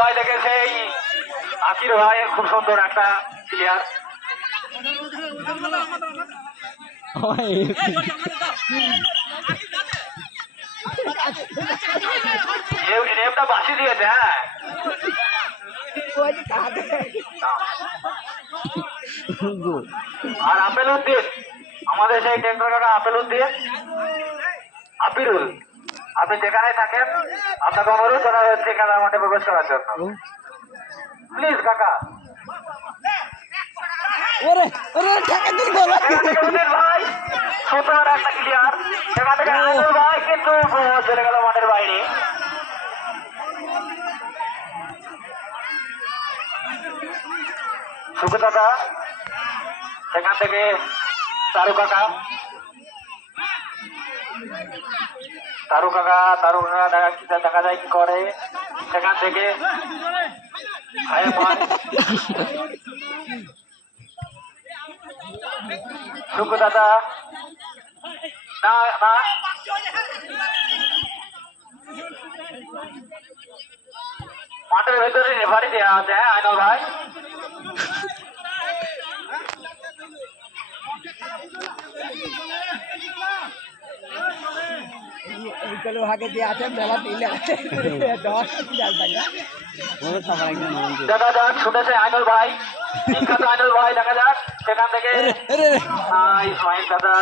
ভাই দেখেছে এই আকির ভাইয়ের খুব সুন্দর একটা প্লেয়ার। নেমটা বাসি দিয়েছে। হ্যাঁ আর আপেল উদ্দিন, আমাদের সেই টেন্ডার কাকা আপেল উদ্দিন, আপিরুল, আপনি যেখানে থাকেন আপনাকে অনুরোধ করা হচ্ছে খেলার মাঠে প্রবেশ করার জন্য, প্লিজ কাকা। ভাই ছোট একটা ক্লিয়ার, সেখান থেকে আনুল ভাই কিন্তু চলে গেল মাঠের বাইরে। সুখু দাদা, সেখান থেকে তারু কাকা, দেখা যায় কি করে, সেখান থেকে সুখু দাদা, না না মাঠের ভেতরে রেফারি দেওয়া আছে। হ্যাঁ আইনল ভাই, এইগুলো ভাগে দিয়ে আছে মেলা দিলে দেখা যাক, শুনেছে আইনল ভাই, বিখ্যাত আইনল ভাই, দেখা যাক সেখান থেকে ইসমাইল দাদা